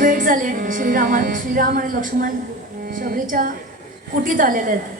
भेट झाली आहे. श्रीरामा श्रीराम आणि लक्ष्मण शबरीच्या कुटीत आलेले आहेत.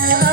Yeah.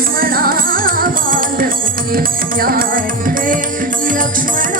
लक्ष्मणा बालके लक्ष्मण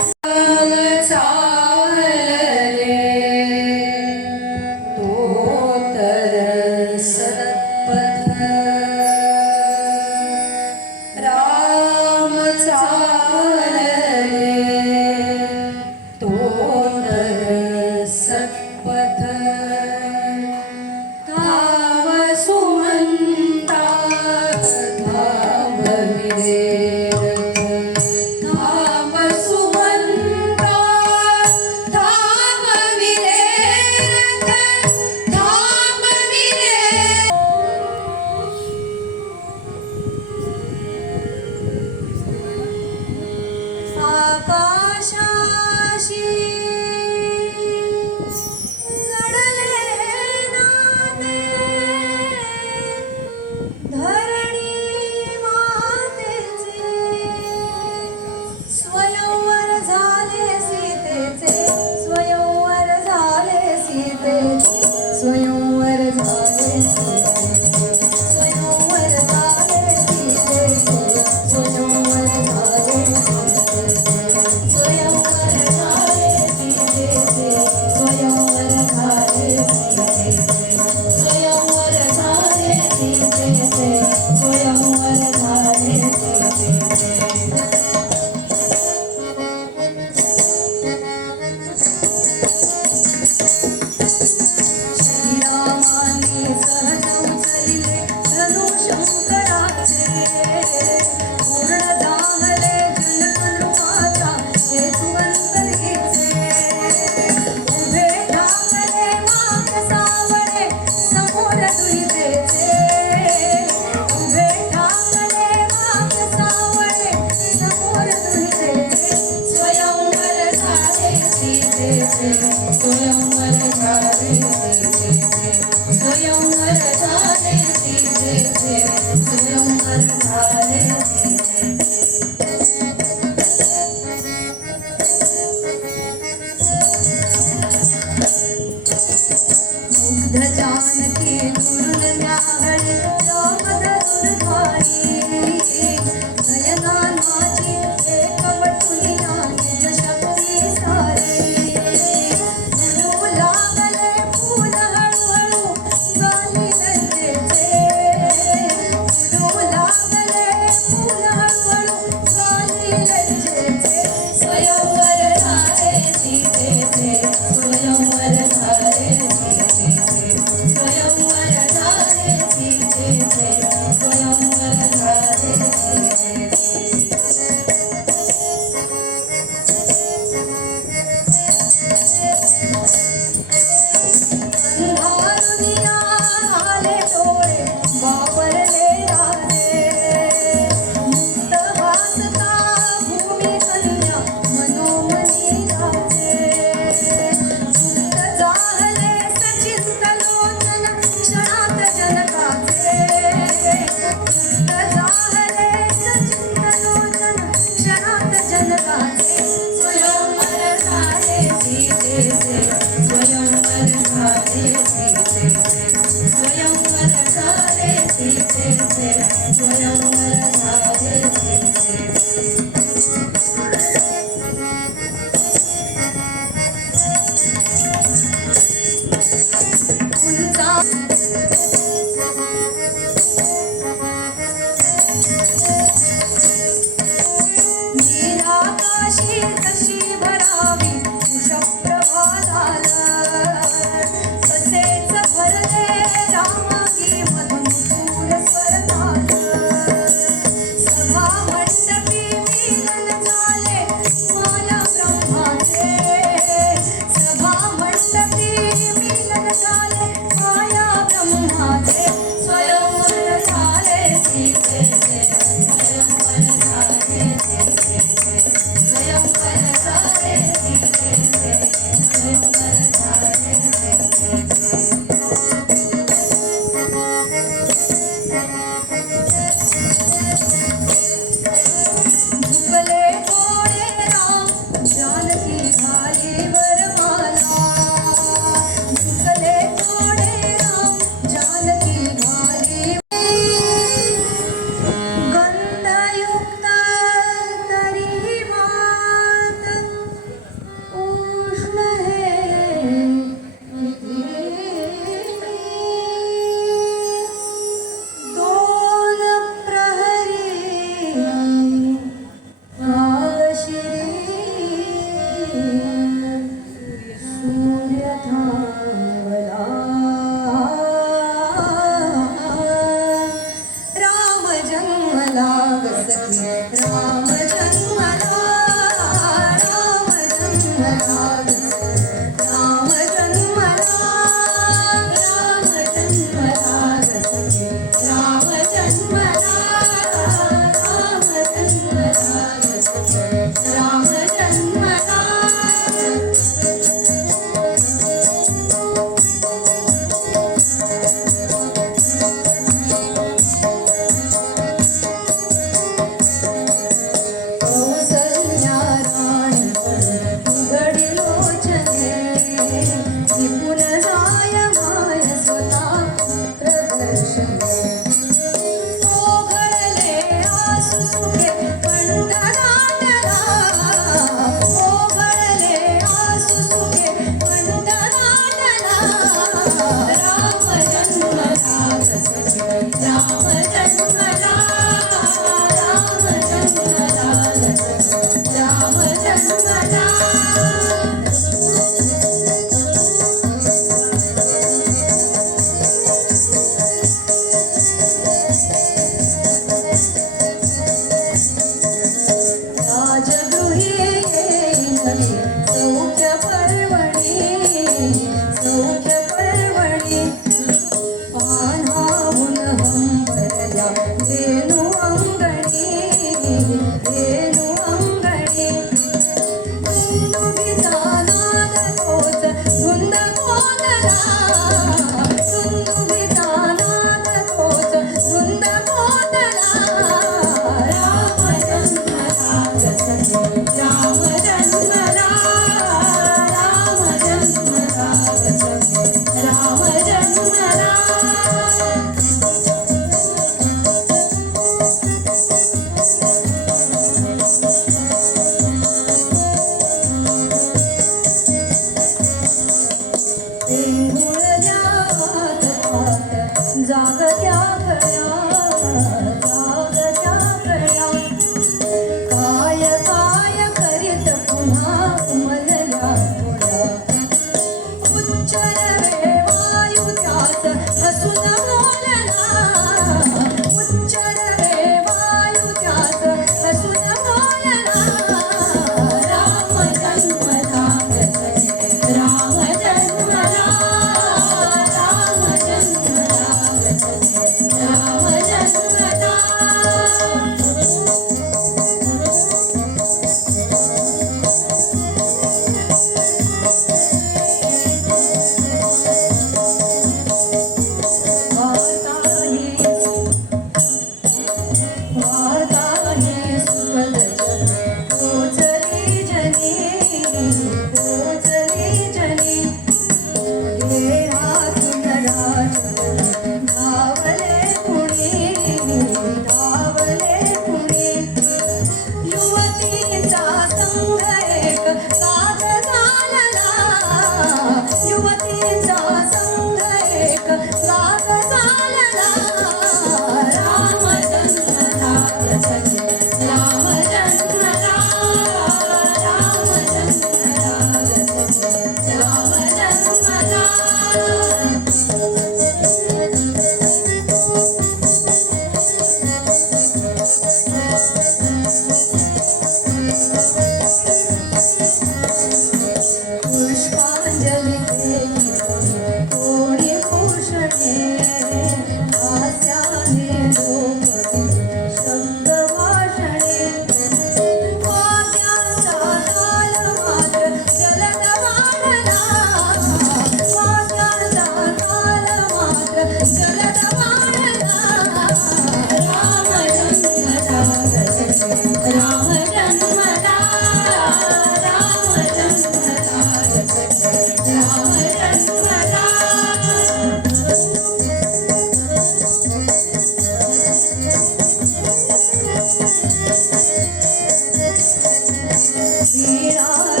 गिरा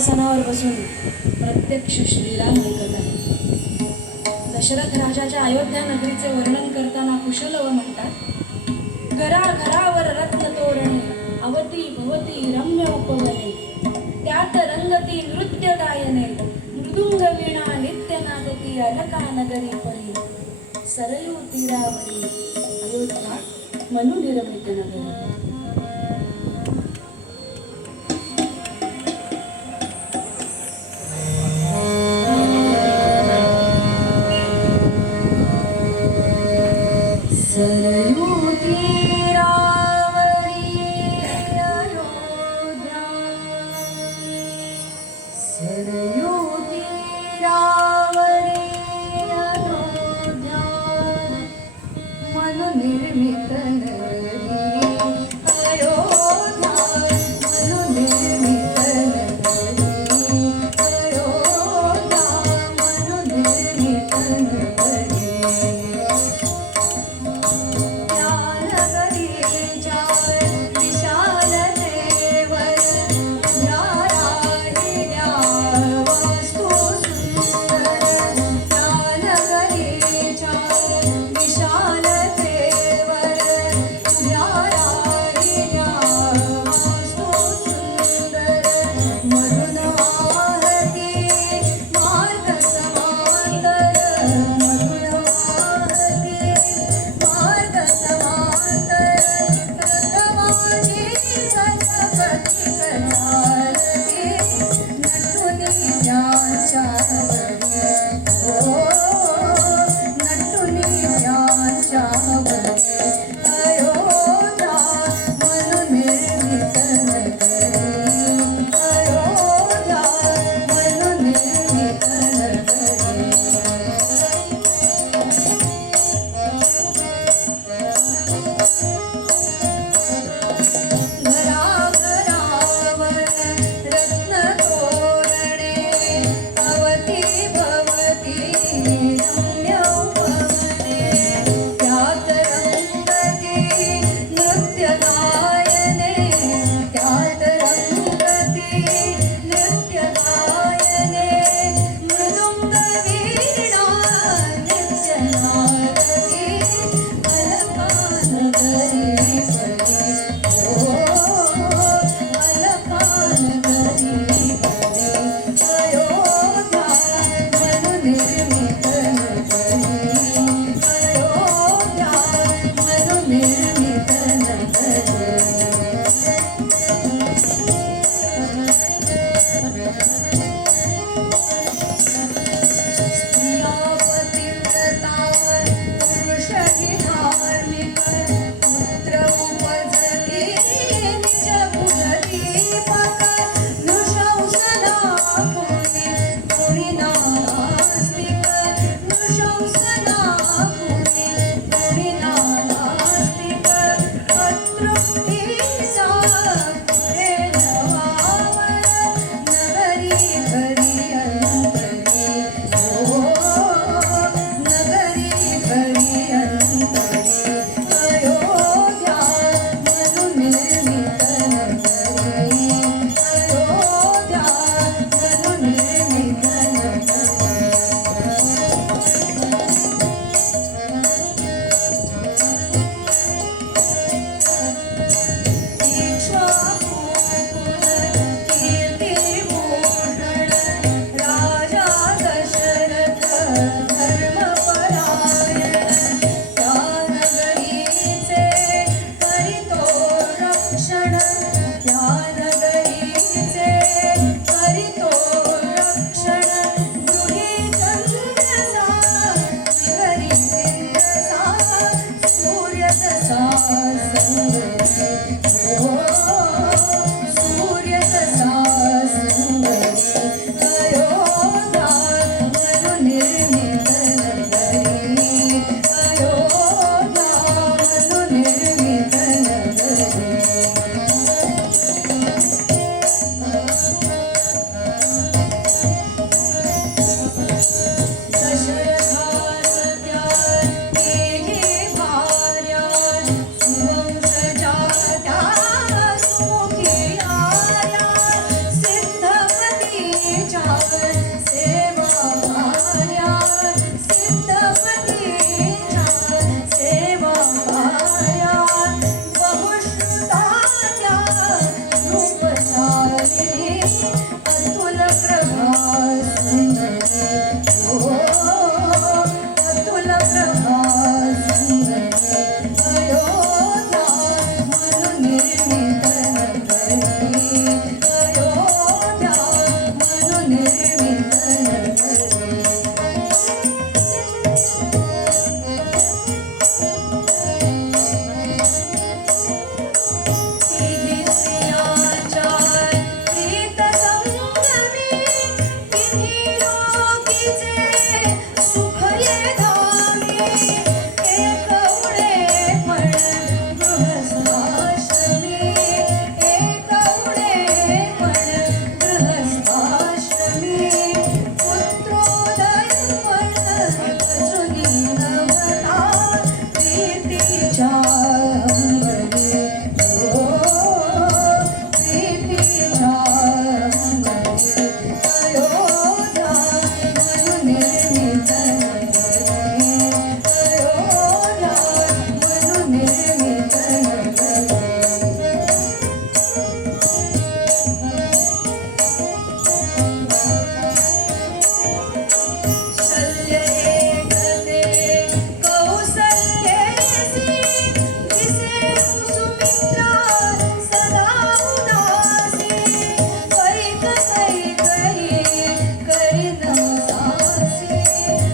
सिंहासनावर बसून प्रत्यक्ष श्रीराम ऐकत आहे. दशरथ राजाच्या अयोध्या नगरीचे वर्णन करताना कुशलव म्हणतात घरा घरावर रत्न तोरणे अवती भवती रम्य उपवने. त्यात रंगती नृत्य गायने मृदुंग वीणा नित्य नादती अलका नगरी परी. सरयू तीरावरी अयोध्या मनुनिर्मित नगरी.